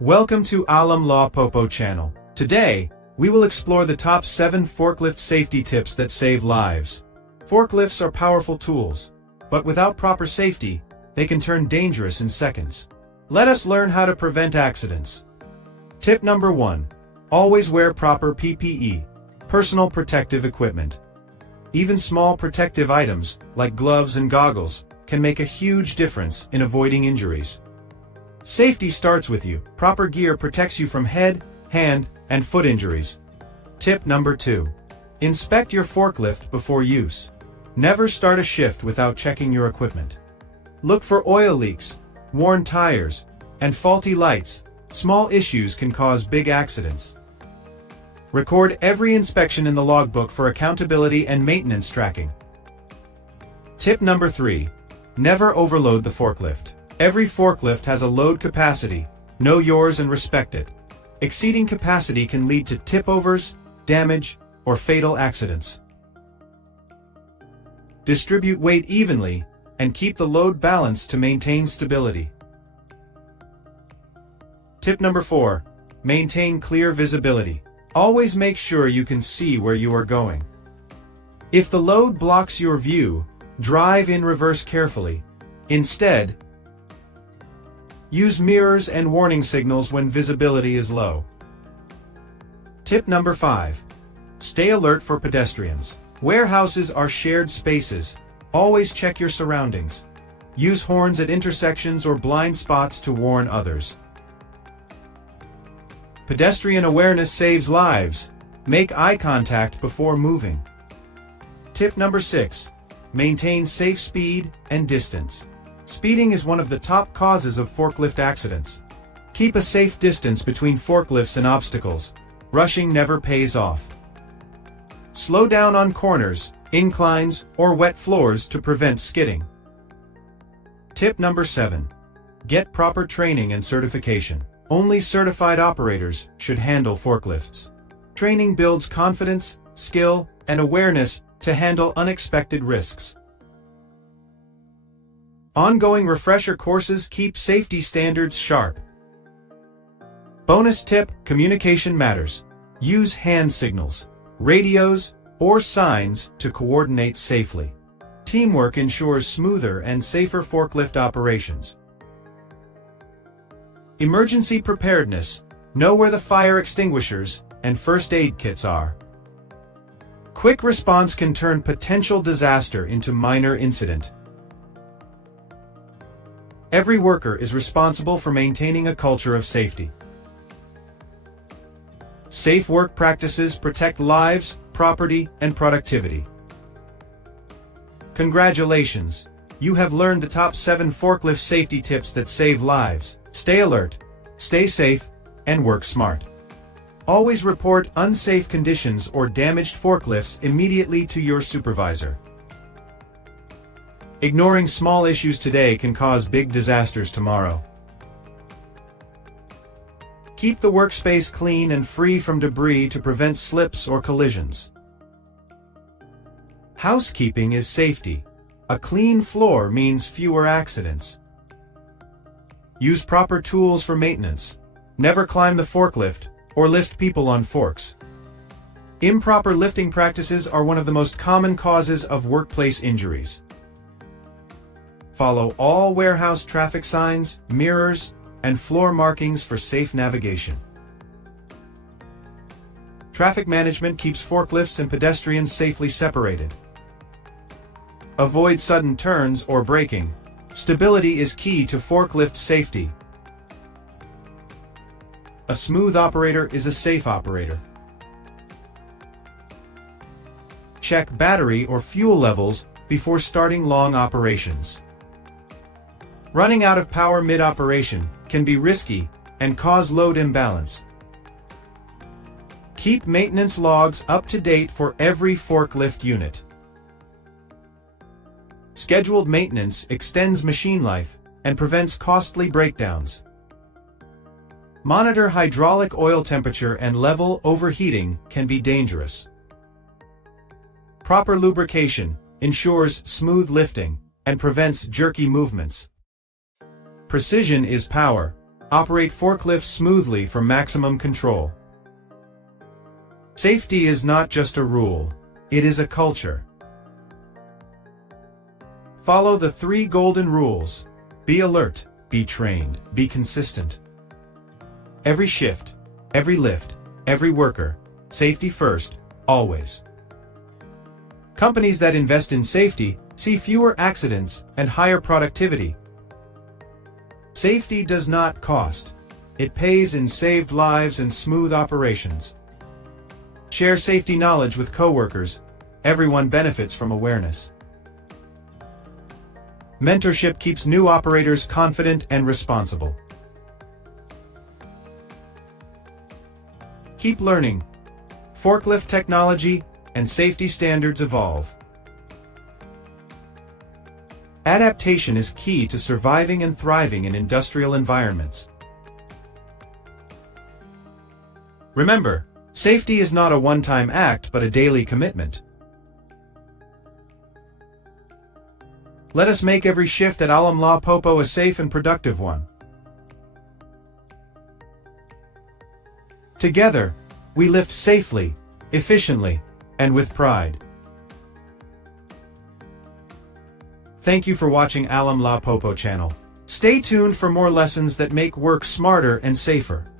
Welcome to Lawe Popo channel. Today, we will explore the top 7 forklift safety tips that save lives. Forklifts are powerful tools, but without proper safety, they can turn dangerous in seconds. Let us learn how to prevent accidents. Tip number 1. Always wear proper PPE, personal protective equipment. Even small protective items, like gloves and goggles, can make a huge difference in avoiding injuries. Safety starts with you. Proper gear protects you from head, hand, and foot injuries. Tip number 2. Inspect your forklift before use. Never start a shift without checking your equipment. Look for oil leaks, worn tires, and faulty lights. Small issues can cause big accidents. Record every inspection in the logbook for accountability and maintenance tracking. Tip number 3. Never overload the forklift. Every forklift has a load capacity. Know yours and respect it. Exceeding capacity can lead to tip-overs, damage, or fatal accidents. Distribute weight evenly and keep the load balanced to maintain stability. Tip number 4. Maintain clear visibility. Always make sure you can see where you are going. If the load blocks your view, drive in reverse carefully. Instead, use mirrors and warning signals when visibility is low. Tip number 5. Stay alert for pedestrians. Warehouses are shared spaces. Always check your surroundings. Use horns at intersections or blind spots to warn others. Pedestrian awareness saves lives. Make eye contact before moving. Tip number 6. Maintain safe speed and distance. Speeding is one of the top causes of forklift accidents. Keep a safe distance between forklifts and obstacles. Rushing never pays off. Slow down on corners, inclines, or wet floors to prevent skidding. Tip number 7. Get proper training and certification. Only certified operators should handle forklifts. Training builds confidence, skill, and awareness to handle unexpected risks. Ongoing refresher courses keep safety standards sharp. Bonus tip: communication matters. Use hand signals, radios, or signs to coordinate safely. Teamwork ensures smoother and safer forklift operations. Emergency preparedness. Know where the fire extinguishers and first aid kits are. Quick response can turn potential disaster into minor incident. Every worker is responsible for maintaining a culture of safety. Safe work practices protect lives, property, and productivity. Congratulations! You have learned the top 7 forklift safety tips that save lives. Stay alert, stay safe, and work smart. Always report unsafe conditions or damaged forklifts immediately to your supervisor. Ignoring small issues today can cause big disasters tomorrow. Keep the workspace clean and free from debris to prevent slips or collisions. Housekeeping is safety. A clean floor means fewer accidents. Use proper tools for maintenance. Never climb the forklift or lift people on forks. Improper lifting practices are one of the most common causes of workplace injuries. Follow all warehouse traffic signs, mirrors, and floor markings for safe navigation. Traffic management keeps forklifts and pedestrians safely separated. Avoid sudden turns or braking. Stability is key to forklift safety. A smooth operator is a safe operator. Check battery or fuel levels before starting long operations. Running out of power mid-operation can be risky and cause load imbalance. Keep maintenance logs up to date for every forklift unit. Scheduled maintenance extends machine life and prevents costly breakdowns. Monitor hydraulic oil temperature and level. Overheating can be dangerous. Proper lubrication ensures smooth lifting and prevents jerky movements. Precision is power. Operate forklifts smoothly for maximum control. Safety is not just a rule, it is a culture. Follow the 3 golden rules. Be alert, be trained, be consistent. Every shift, every lift, every worker, safety first, always. Companies that invest in safety see fewer accidents and higher productivity. Safety does not cost. It pays in saved lives and smooth operations. Share safety knowledge with coworkers. Everyone benefits from awareness. Mentorship keeps new operators confident and responsible. Keep learning. Forklift technology and safety standards evolve. Adaptation is key to surviving and thriving in industrial environments. Remember, safety is not a one-time act but a daily commitment. Let us make every shift at Lawe Popo a safe and productive one. Together, we lift safely, efficiently, and with pride. Thank you for watching Lawe Popo channel. Stay tuned for more lessons that make work smarter and safer.